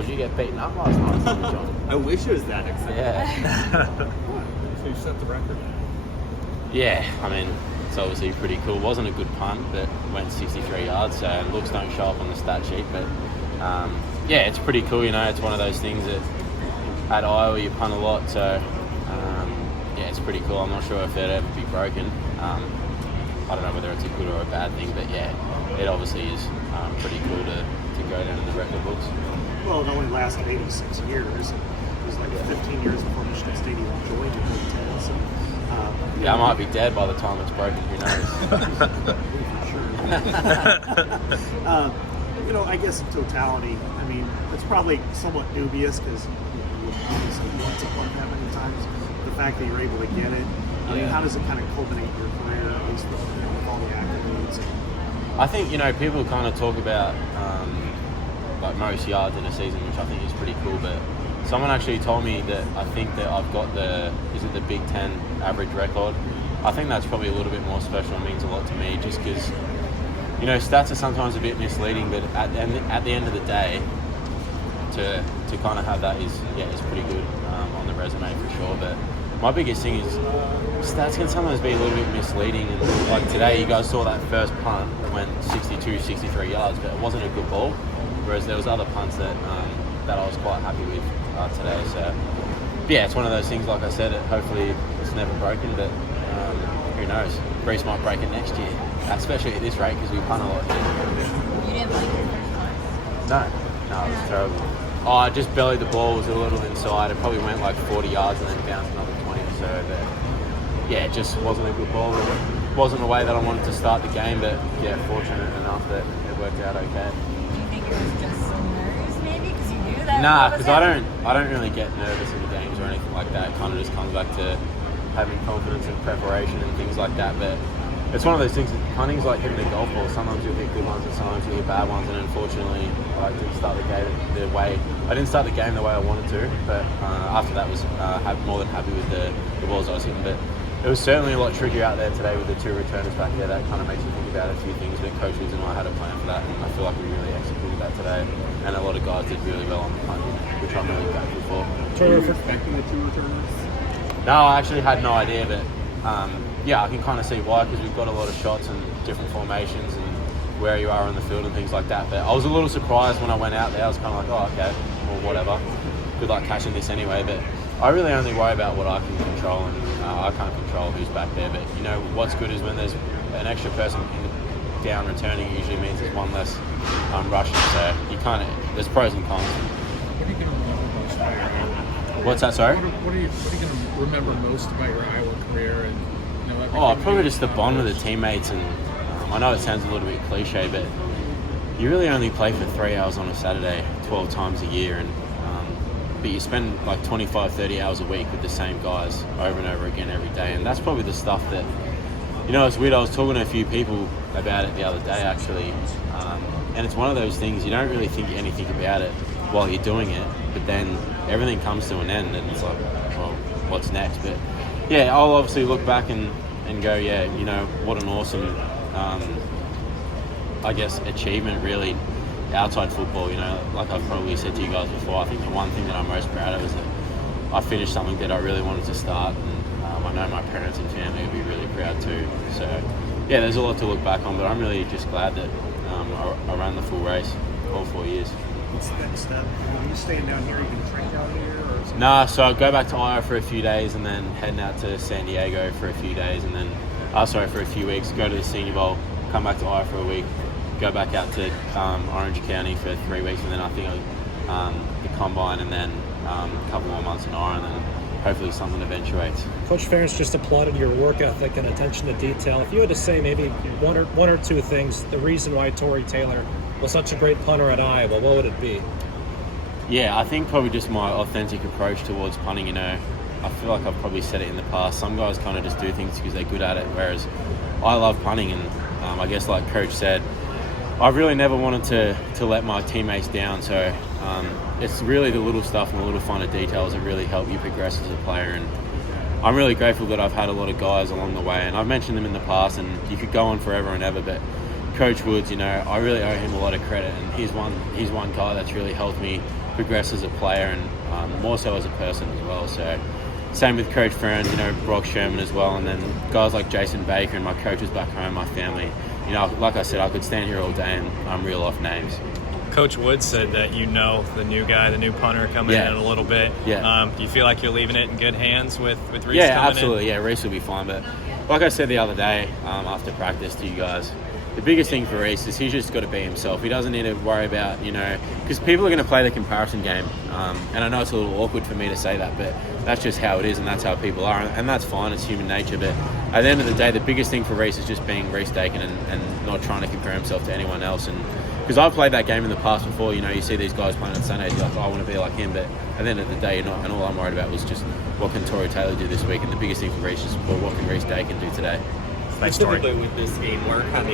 Did you get beaten up last night, John? I wish it was that exciting. Yeah. So you set the record. Yeah, I mean, it's obviously pretty cool. It wasn't a good punt, but went 63 yards, so looks don't show up on the stat sheet. But yeah, it's pretty cool, you know. It's one of those things that at Iowa you punt a lot, so yeah, it's pretty cool. I'm not sure if it'd ever be broken. I don't know whether it's a good or a bad thing, but yeah, it obviously is pretty cool to go down in the record books. Well, it only lasted 86 years. It was like 15 years before Michigan State even joined the Big Ten. So, yeah, I might be dead by the time it's broken. Who knows? You know, I guess in totality, I mean, it's probably somewhat dubious because you obviously want to punt that many times. The fact that you're able to get it, I mean, how does it kind of culminate your career, at least with, you know, with all the accolades? I think, you know, people kind of talk about like most yards in a season, which I think is pretty cool, but someone actually told me that I think that I've got the Big Ten average record. I think that's probably a little bit more special and means a lot to me, just because, you know, stats are sometimes a bit misleading, but at the end of the day, to kind of have that is pretty good on the resume for sure. But my biggest thing is stats can sometimes be a little bit misleading, and like today you guys saw that first punt that went 62, 63 yards, but it wasn't a good ball, whereas there was other punts that I was quite happy with today. So yeah, it's one of those things, like I said, hopefully it's never broken, but who knows, Greece might break it next year, especially at this rate because we punt a lot. You didn't like your first punt? No, it was terrible. Oh, I just bellied the ball, was a little inside. It probably went like 40 yards and then bounced another 20 or so. But yeah, it just wasn't a good ball. It wasn't the way that I wanted to start the game, but yeah, fortunate enough that it worked out okay. Do you think it was just nerves maybe? Because you knew that? Nah, because I don't really get nervous in games or anything like that. It kind of just comes back to having confidence and preparation and things like that. But it's one of those things, punting's like hitting a golf ball. Sometimes you'll hit good ones and sometimes you'll hit bad ones, and unfortunately I didn't start the game the way I wanted to, but after that was more than happy with the balls I was hitting. But it was certainly a lot trickier out there today with the two returners back there. That kind of makes you think about a few things, but Coach Woods and I had a plan for that, and I feel like we really executed that today, and a lot of guys did really well on the punting, which I'm really grateful for. Were you expecting the two returners? No, I actually had no idea, but yeah, I can kind of see why, because we've got a lot of shots and different formations and where you are on the field and things like that. But I was a little surprised when I went out there. I was kind of like, oh, okay, well, whatever. Good luck catching this anyway. But I really only worry about what I can control, and I can't control who's back there. But, you know, what's good is when there's an extra person down returning, it usually means there's one less rushing. So you kind of, there's pros and cons. What are you going to remember most about your Iowa? What's that, sorry? What are you going to remember most about your Iowa career? And Probably just the bond with the teammates, and I know it sounds a little bit cliche, but you really only play for 3 hours on a Saturday 12 times a year, and but you spend like 25, 30 hours a week with the same guys over and over again every day, and that's probably the stuff that, you know, it's weird. I was talking to a few people about it the other day actually, and it's one of those things you don't really think anything about it while you're doing it, but then everything comes to an end and it's like, well, what's next? But yeah, I'll obviously look back and go, yeah, you know, what an awesome, I guess, achievement really outside football. You know, like I've probably said to you guys before, I think the one thing that I'm most proud of is that I finished something that I really wanted to start, and I know my parents and family will be really proud too. So yeah, there's a lot to look back on, but I'm really just glad that I ran the full race all 4 years. What's the next step? Are you staying down here? Are you going to train down here? Or Nah, so I'll go back to Iowa for a few days and then heading out to San Diego for a few days and then, for a few weeks, go to the Senior Bowl, come back to Iowa for a week, go back out to Orange County for 3 weeks, and then I think the Combine, and then a couple more months in Iowa, and then hopefully something eventuates. Coach Ferentz just applauded your work ethic and attention to detail. If you had to say maybe one or two things, the reason why Tory Taylor was such a great punter at Iowa, what would it be? Yeah, I think probably just my authentic approach towards punting. You know, I feel like I've probably said it in the past. Some guys kind of just do things because they're good at it, whereas I love punting, and I guess like Coach said, I've really never wanted to let my teammates down. So it's really the little stuff and the little finer details that really help you progress as a player. And I'm really grateful that I've had a lot of guys along the way, and I've mentioned them in the past, and you could go on forever and ever, but Coach Woods, you know, I really owe him a lot of credit, and he's one guy that's really helped me progress as a player and more so as a person as well. So same with Coach Ferns, Brock Sherman as well, and then guys like Jason Baker and my coaches back home, my family. Like I said, I could stand here all day and reel off names. Coach Wood said that the new guy, the new punter coming in a little bit. Yeah. Do you feel like you're leaving it in good hands with Reese coming in? Yeah, absolutely. Yeah, Reese will be fine. But like I said the other day after practice to you guys, the biggest thing for Reese is he's just got to be himself. He doesn't need to worry about, because people are going to play the comparison game. And I know it's a little awkward for me to say that, but that's just how it is and that's how people are. And that's fine. It's human nature. But at the end of the day, the biggest thing for Reese is just being Reese Dakin and not trying to compare himself to anyone else. And because I've played that game in the past before, you see these guys playing on Sundays, you're like, I want to be like him. But at the end of the day, you're not. And all I'm worried about was just what can Tory Taylor do this week. And the biggest thing for Reese is, well, what can Reese Dakin do today? Thanks, Tory. Specifically with this game, where have